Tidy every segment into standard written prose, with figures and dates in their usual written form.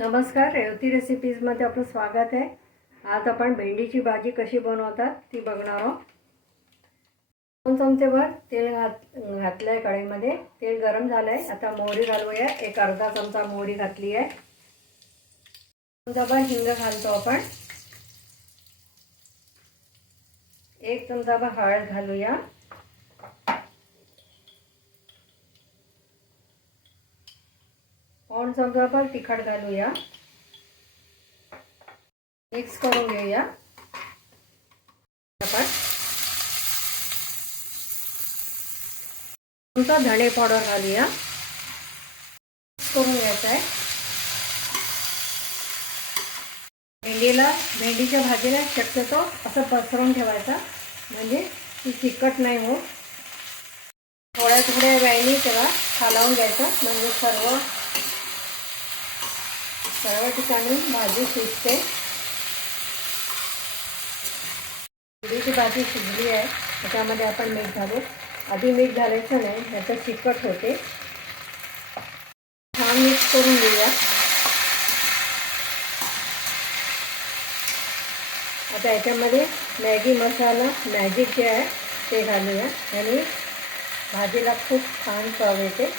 नमस्कार, रेवती रेसिपीजमध्ये आपलं स्वागत आहे। आज आपण भेंडीची भाजी कशी बनवतात ती बघणार आहोत। 2 चमचेभर तेल घातलंय कढईमध्ये। तेल गरम झालंय। आता मोहरी घालूया। एक अर्धा चमचा मोहरी घातली आहे। चमचाभर हिंग घालतो आपण। 1 चमचाभर हळद घालूया। पाऊण चमचाभर तिखट घालूया। मिक्स करून घेऊया। आपण तुमचा धणे पावडर घालूया। मिक्स करून घ्यायचं आहे। भेंडीच्या भाजीला शक्यतो असं पसरवून ठेवायचं, म्हणजे ती चिकट नाही होत। थोड्या वेळाने त्याला हलवून घ्यायचं, म्हणजे सर्व ठिकाणी भाजी शिजते। भेंडीची भाजी शिजली आहे। त्याच्यामध्ये आपण मीठ घालू। आधी मीठ घालायचं नाही, नाहीतर चिकट होते। छान मिक्स करून घेऊया। आता याच्यामध्ये मॅगी मसाला मॅजिक जे आहे ते घालूया आणि भाजीला खूप छान चव येते।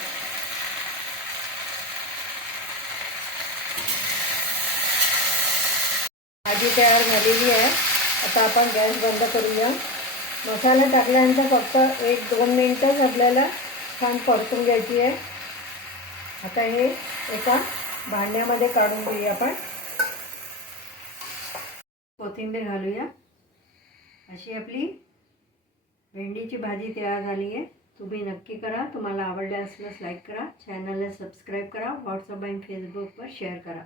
भाजी तयार झालेली आहे। आता आपण गॅस बंद करूया। मसाला टाकल्यानंतर फक्त 1-2 मिनिटच आपल्याला छान परतून घ्यायची आहे। आता हे एका भांड्यामध्ये काढून घेऊया आपण। कोथिंबीर घालूया। अशी आपली भेंडीची भाजी तयार झाली आहे। तुम्ही नक्की करा। तुम्हाला आवडले असल्यास लाईक करा, चॅनलला सबस्क्राईब करा, व्हॉट्सअप आणि फेसबुकवर शेअर करा।